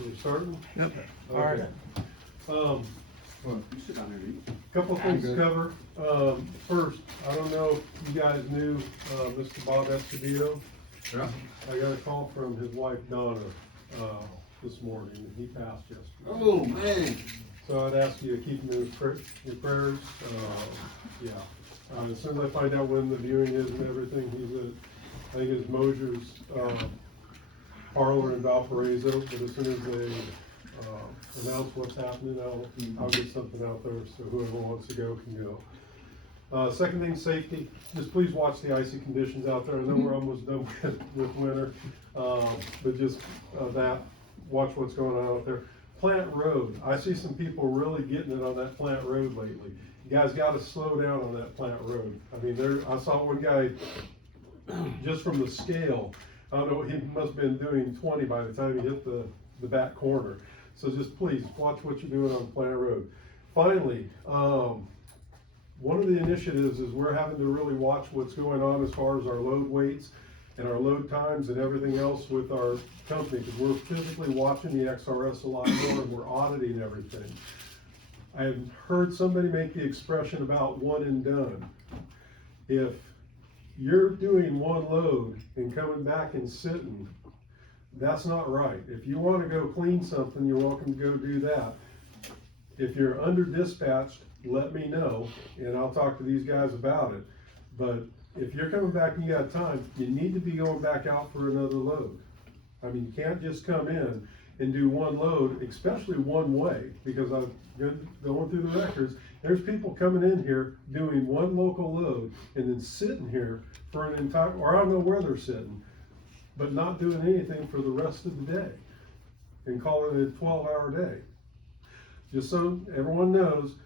You starting? Yep. Okay. All right. You sit down there and eat. Couple things to good. cover. First, I don't know if you guys knew, Mr. Bob Escobedo. Yeah. I got a call from his wife Donna, this morning, and he passed yesterday. Oh, man. So I'd ask you to keep him in your prayers, yeah. As soon as I find out when the viewing is and everything, he's at, I think it's Mosier's, parlor in Valparaiso, but as soon as they, announce what's happening, I'll get something out there, so whoever wants to go can go. Second thing, safety, just please watch the icy conditions out there. I know we're almost done with winter, but just, watch what's going on out there. Plant Road, I see some people really getting it on that Plant Road lately. You guys gotta slow down on that Plant Road. I mean, I saw one guy, just from the scale, I don't know, he must have been doing 20 by the time he hit the back corner. So just please, watch what you're doing on Plant Road. Finally, one of the initiatives is we're having to really watch what's going on as far as our load weights and our load times and everything else with our company, because we're physically watching the XRS a lot more and we're auditing everything. I've heard somebody make the expression about one and done. If you're doing one load and coming back and sitting, that's not right. If you want to go clean something, you're welcome to go do that. If you're under dispatched, let me know and I'll talk to these guys about it. But if you're coming back and you got time, you need to be going back out for another load. I mean, you can't just come in and do one load, especially one way, because I've been going through the records. There's people coming in here doing one local load and then sitting here for an entire, or I don't know where they're sitting, but not doing anything for the rest of the day and calling it a 12-hour day. Just so everyone knows,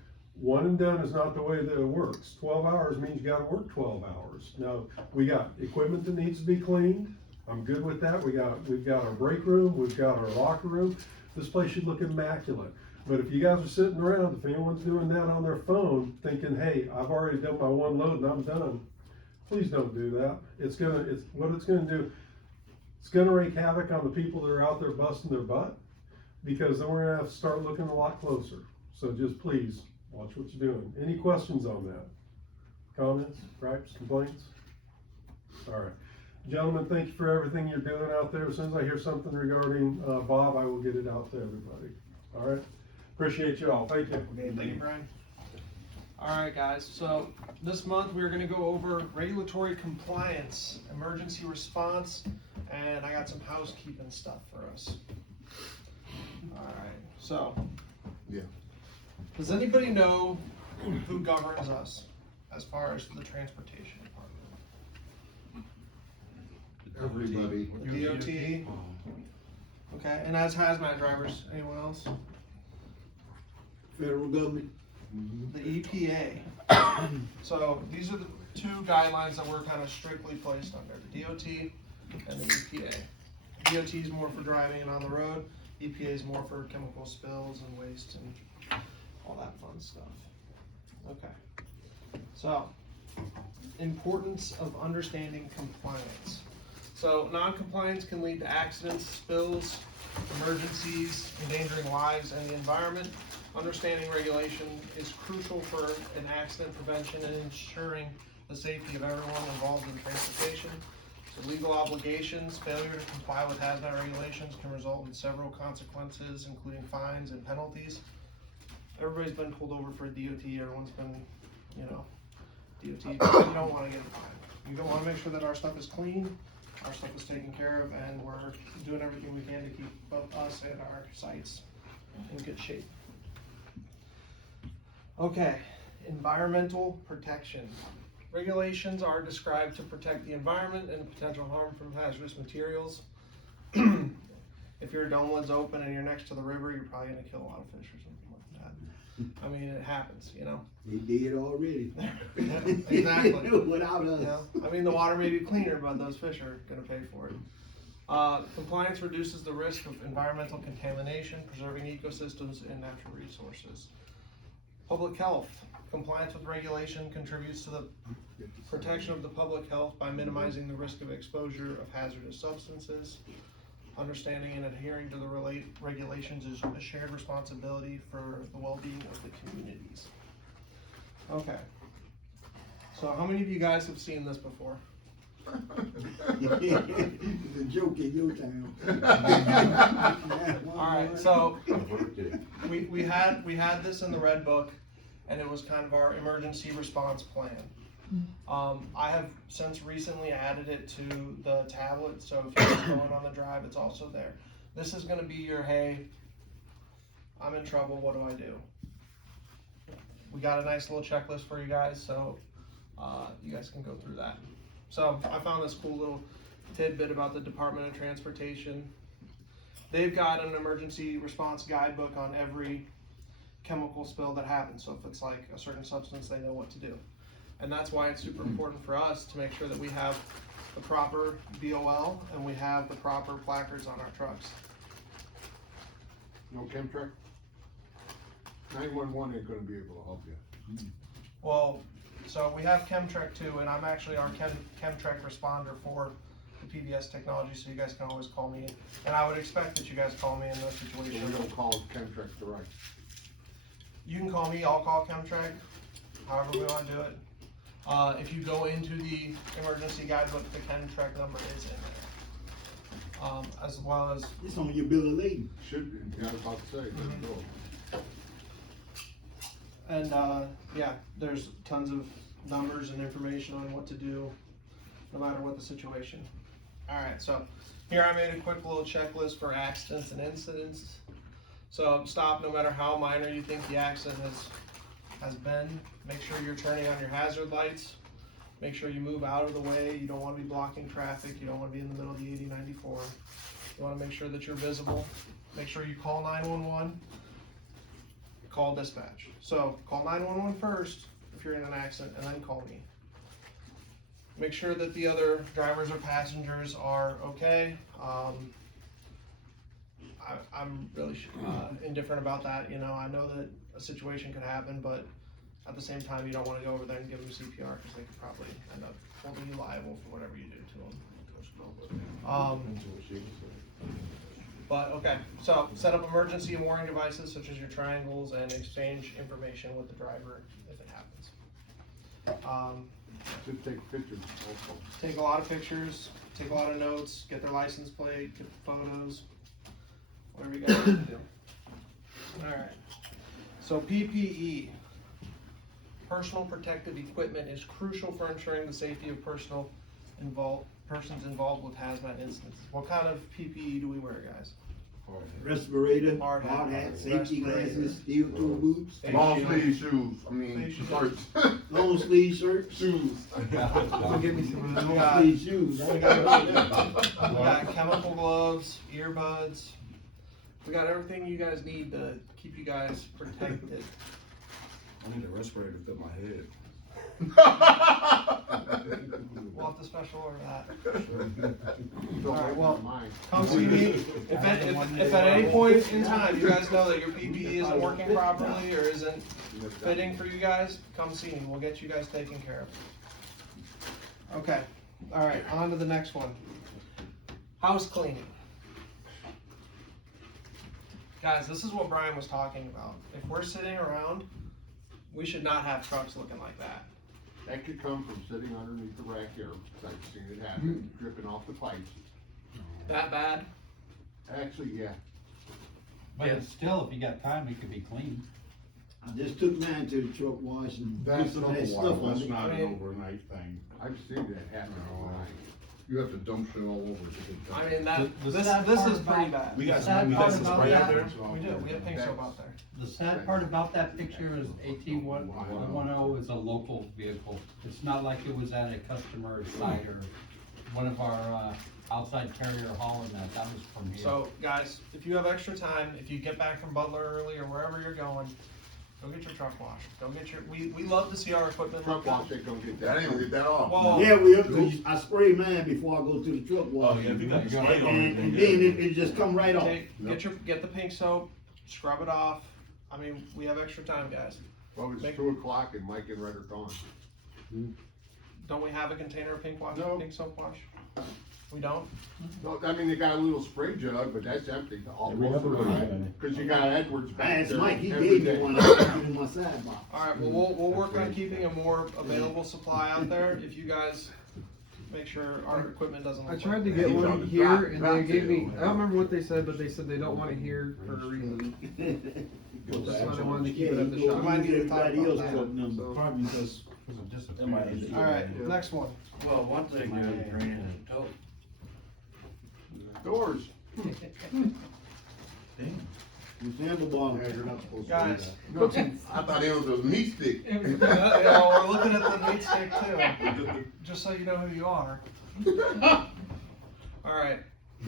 one and done is not the way that it works. 12 hours means you gotta work 12 hours. Now, we got equipment that needs to be cleaned. I'm good with that. We've got our break room, we've got our locker room. This place should look immaculate. But if you guys are sitting around, if anyone's doing that on their phone, thinking, hey, I've already done my one load and I'm done, please don't do that. What it's gonna do, it's gonna wreak havoc on the people that are out there busting their butt, because then we're gonna have to start looking a lot closer. So just please, watch what you're doing. Any questions on that? Comments, gripes, complaints? All right. Gentlemen, thank you for everything you're doing out there. As soon as I hear something regarding Bob, I will get it out to everybody. All right? Appreciate you all. Thank you. Okay, thank you, Brian. All right, guys, so this month we're gonna go over regulatory compliance, emergency response, and I got some housekeeping stuff for us. All right, so. Yeah. Does anybody know who governs us as far as the transportation department? Everybody. The DOT? Okay, and as hazmat drivers, anyone else? Federal government. The EPA. So these are the two guidelines that we're kind of strictly placed under, the DOT and the EPA. DOT is more for driving and on the road, EPA is more for chemical spills and waste and all that fun stuff. Okay, so importance of understanding compliance. So non-compliance can lead to accidents, spills, emergencies, endangering lives and the environment. Understanding regulation is crucial for an accident prevention and ensuring the safety of everyone involved in transportation. So legal obligations, failure to comply with hazmat regulations can result in several consequences, including fines and penalties. Everybody's been pulled over for a DOT, everyone's been, DOT, you don't wanna get fined. You don't wanna make sure that our stuff is clean, our stuff is taken care of, and we're doing everything we can to keep both us and our sites in good shape. Okay, environmental protection. Regulations are described to protect the environment and potential harm from hazardous materials. If your domewood's open and you're next to the river, you're probably gonna kill a lot of fish or something like that. I mean, it happens, They did already. Exactly. Without us. I mean, the water may be cleaner, but those fish are gonna pay for it. Compliance reduces the risk of environmental contamination, preserving ecosystems and natural resources. Public health. Compliance with regulation contributes to the protection of the public health by minimizing the risk of exposure of hazardous substances. Understanding and adhering to the regulations is a shared responsibility for the well-being of the communities. Okay. So how many of you guys have seen this before? It's a joke in your town. Alright, so we had this in the red book, and it was kind of our emergency response plan. I have since recently added it to the tablet, so if you're going on the drive, it's also there. This is gonna be your, hey, I'm in trouble, what do I do? We got a nice little checklist for you guys, so you guys can go through that. So I found this cool little tidbit about the Department of Transportation. They've got an emergency response guidebook on every chemical spill that happens. So if it's like a certain substance, they know what to do. And that's why it's super important for us to make sure that we have the proper BOL and we have the proper placards on our trucks. No Chemtrack? 911 ain't gonna be able to help you. Well, so we have Chemtrek too, and I'm actually our Chemtrek responder for the PBS technology, so you guys can always call me. And I would expect that you guys call me in those So we situations. don't call Chemtrack direct. You can call me, I'll call Chemtrek, however we wanna do it. If you go into the emergency guidebook, the Chemtrek number is in there. As well as, It's on your bill of lading. Should be, I was about to say, Mhm. go. and yeah, there's tons of numbers and information on what to do, no matter what the situation. Alright, so here I made a quick little checklist for accidents and incidents. So stop no matter how minor you think the accident has been. Make sure you're turning on your hazard lights. Make sure you move out of the way. You don't want to be blocking traffic. You don't want to be in the middle of the 8094. You want to make sure that you're visible. Make sure you call 911. Call dispatch. So call 911 first if you're in an accident, and then call me. Make sure that the other drivers or passengers are okay. I'm really indifferent about that. You know, I know that a situation could happen, but at the same time, you don't want to go over there and give them CPR because they could probably end up holding you liable for whatever you do to them. But okay, so set up emergency and warning devices such as your triangles and exchange information with the driver if it happens. Should take pictures also. Take a lot of pictures, take a lot of notes, get their license plate, get the photos, whatever you guys need to do. Alright, so PPE, personal protective equipment, is crucial for ensuring the safety of persons involved with hazmat incidents. What kind of PPE do we wear, guys? Respirator, Hard hard hat, hat, safety respirator. glasses, steel toe boots, Long sleeve shoes, I mean, Face shield. shirts. long sleeve shirts, Shoes. don't give me some We long got- sleeve shoes. I ain't got We got chemical gloves, earbuds. We got everything you guys need to keep you guys protected. I need a respirator to fit my head. We'll have to special order that. Don't Alright, worry well, about mine. Come see me. If at any point in time you guys know that your PPE isn't working properly or isn't fitting for you guys, come see me. We'll get you guys taken care of. Okay, alright, on to the next one. House cleaning. Guys, this is what Brian was talking about. If we're sitting around, we should not have trucks looking like that. That could come from sitting underneath the rack here, 'cause I've seen it happen, dripping off the pipes. That bad? Actually, yeah. But it's still, if you got time, it could be clean. I just took mine to the truck wash and put That's some not of that a stuff while, on that's it. not I an mean- overnight thing. I've seen that happen overnight. You have to dump shit all over to get done. I mean, that, The this sad is part pretty about- bad. We got Sad some part license about right out that- there. We do, we have pink soap out there. The sad part about that picture is 18110 is a local vehicle. It's not like it was at a customer site or one of our outside carrier hauling that. That was from here. So, guys, if you have extra time, if you get back from Butler early or wherever you're going, go get your truck washed. Go get your, we love to see our equipment Truck look wash good. ain't gonna get That that. ain't gonna get that off. Well, Yeah, we up, 'cause I spray mine before I go to the truck wash. Oh, yeah, if you got the And- spray on it, And then then yeah. it just come right off. Get the pink soap, scrub it off. I mean, we have extra time, guys. Well, it's 2 o'clock and Mike and Red are gone. don't we have a container of pink wash, No. pink soap wash? We don't? No, I mean, they got a little spray jug, but that's empty all We most of the never had time, any. cause you got Edwards I back asked there Mike, he every gave me day. one, I put it in my side box. Alright, well, we'll work on keeping a more available supply out there, if you guys make sure our equipment doesn't. I look tried to like get He's on one the here drop- and drop they gave me, sale. I don't remember what they said, but they said they don't want it here for a reason. That's why they wanted to keep it at the Yeah, shop. might need to use talk everybody about else's that. code number. So, Probably because it disappeared. in my end. Alright, next one. Well, one thing, the drain in the tote. Doors, Damn. You sample bottle. Yeah, you're not supposed to do Guys. that. no, I thought it was a meat stick. Yeah, we're looking at the meat stick too, just so you know who you are. Alright,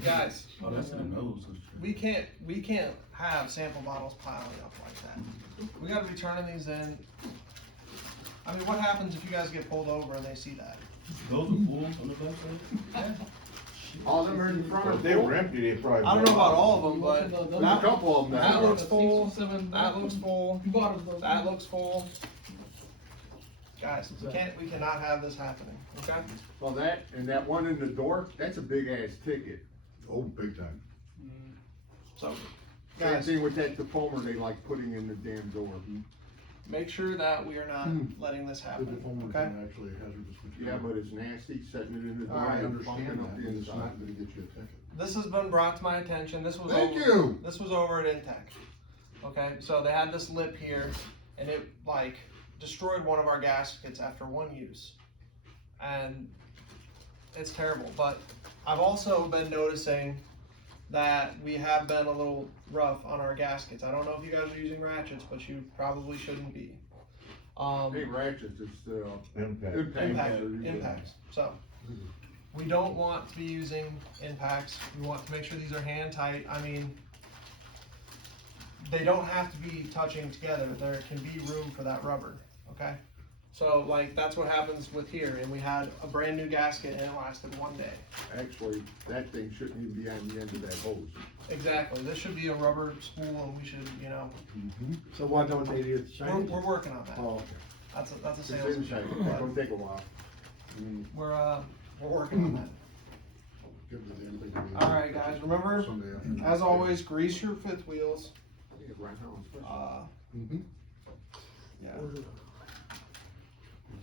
guys, Oh, that's in the nose. we can't have sample bottles piling up like that. We gotta be turning these in. I mean, what happens if you guys get pulled over and they see that? Those are full on the backside? All them are in front of. They were empty, they probably. I don't know about all of them, but There's a that, couple of them that that looks full, that looks full, that looks full. Guys, we cannot have this happening, okay? Well, that, and that one in the door, that's a big ass ticket. Oh, big time. So, Same guys, thing with that defoamer they like putting in the damn door. make sure that we are not letting this The happen, defoamer's okay? actually hazardous Yeah, material. but it's nasty setting it in the door All right. I and understand bumping up that, the but it's inside. not gonna get you a ticket. This has been brought to my attention, this was Thank over, you. this was over at Intech. Okay, so they had this lip here, and it like destroyed one of our gaskets after one use. And it's terrible, but I've also been noticing that we have been a little rough on our gaskets. I don't know if you guys are using ratchets, but you probably shouldn't be. Hey, ratchets, it's the Impact. Impacts, so. We don't want to be using impacts, we want to make sure these are hand tight, I mean, they don't have to be touching together, there can be room for that rubber, okay? So like, that's what happens with here, and we had a brand new gasket and it lasted one day. Actually, that thing shouldn't even be on the end of that hose. Exactly, this should be a rubber spool and we should, you know, so why don't they do it we're working on that, Oh, okay. that's a It's sales inside, issue, it's but gonna take a while. we're working on that. Give it the damn thing. Alright guys, remember, Someday after. as always, grease your fifth wheels, I think it right now, especially. Mhm. yeah.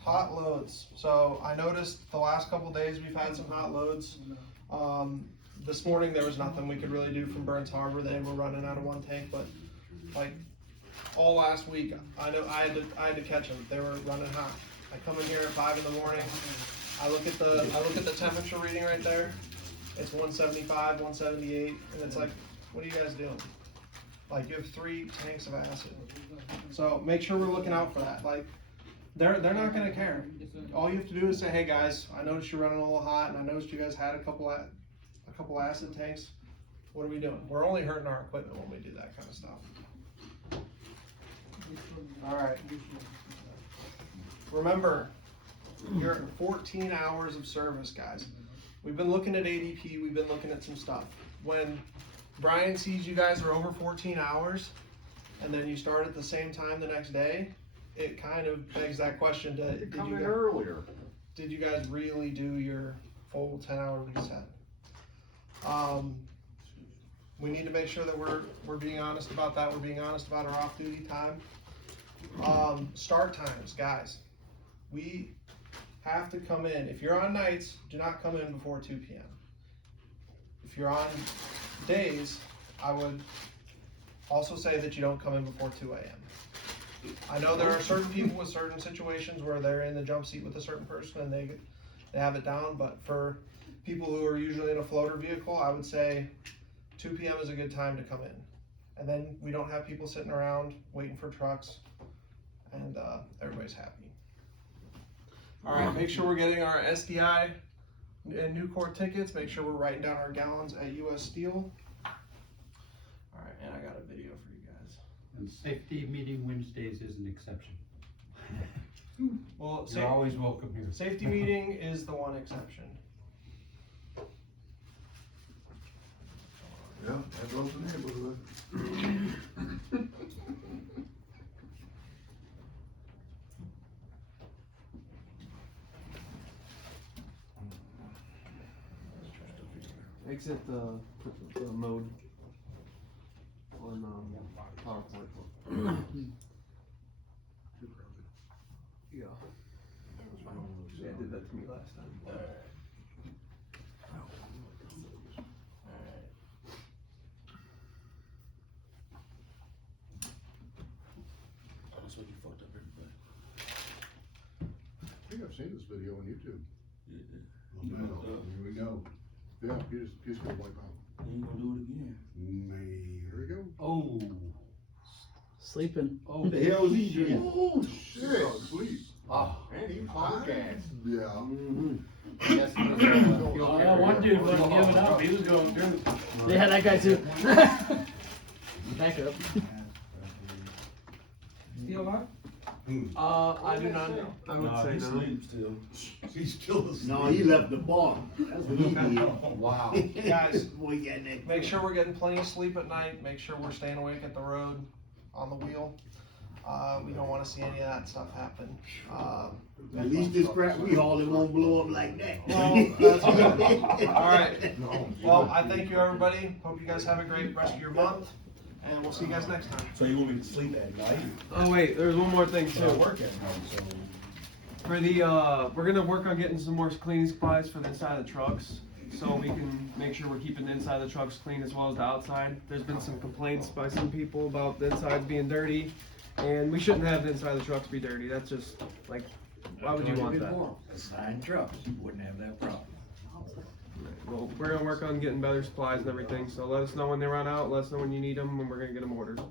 Hot loads. So I noticed the last couple days we've had some hot loads. This morning there was nothing we could really do from Burns Harbor. They were running out of one tank, but like all last week, I know I had to catch them. They were running hot. I come in here at 5 in the morning. I look at the temperature reading right there. It's 175, 178, and it's like, what are you guys doing? Like you have 3 tanks of acid. So make sure we're looking out for that. Like they're not gonna care. All you have to do is say, hey guys, I noticed you're running a little hot, and I noticed you guys had a couple acid tanks. What are we doing? We're only hurting our equipment when we do that kind of stuff. All right. Remember, you're at 14 hours of service, guys. We've been looking at ADP. We've been looking at some stuff. When Brian sees you guys are over 14 hours, and then you start at the same time the next day, it kind of begs that question: Come in earlier. did you guys really do your full 10-hour reset? We need to make sure that we're being honest about that. We're being honest about our off-duty time. Start times, guys. We have to come in. If you're on nights, do not come in before 2 p.m. If you're on days, I would also say that you don't come in before 2 a.m. I know there are certain people with certain situations where they're in the jump seat with a certain person and they have it down, but for people who are usually in a floater vehicle, I would say 2 p.m. is a good time to come in. And then we don't have people sitting around waiting for trucks, and everybody's happy. All right, make sure we're getting our SDI and Nucor tickets. Make sure we're writing down our gallons at US Steel. All right, and I got a video for you guys. And safety meeting Wednesdays is an exception. Well, You're always welcome here. safety meeting is the one exception. Yeah, that goes the neighborhood. exit the mode on, PowerPoint. Too crowded. Yeah. Yeah, it did that to me last time. That's what you fucked up everybody. I think I've seen this video on YouTube. Yeah. Here we go. Yeah, he's gonna wipe out. You ain't gonna do it again. Here we go. Oh, Sleeping. oh. What the hell is he doing? Oh, shit, sleep. Oh. And he was on gas. Yeah. One dude wasn't giving up, he was going through. Yeah, that guy too. Back up. Still alive? I do not know. I would say no. still. He's still asleep. No, he left the bar. That's what he did. Wow. Guys, Boy, got that. make sure we're getting plenty of sleep at night, make sure we're staying awake at the road, on the wheel. We don't wanna see any of that stuff happen. At least this crap we hauling won't blow up like that. Well, that's good. Alright, well, I thank you, everybody, hope you guys have a great rest of your month, and we'll see you guys next time. So you want me to sleep at night? Oh wait, there's one more thing So I too. work at night, so. For the, we're gonna work on getting some more cleaning supplies for the inside of the trucks, so we can make sure we're keeping the inside of the trucks clean as well as the outside. There's been some complaints by some people about the insides being dirty, and we shouldn't have the inside of the trucks be dirty, that's just, like, why would you want that? Assigned trucks, you wouldn't have that problem. Well, we're gonna work on getting better supplies and everything, so let us know when they run out, let us know when you need them, and we're gonna get them ordered.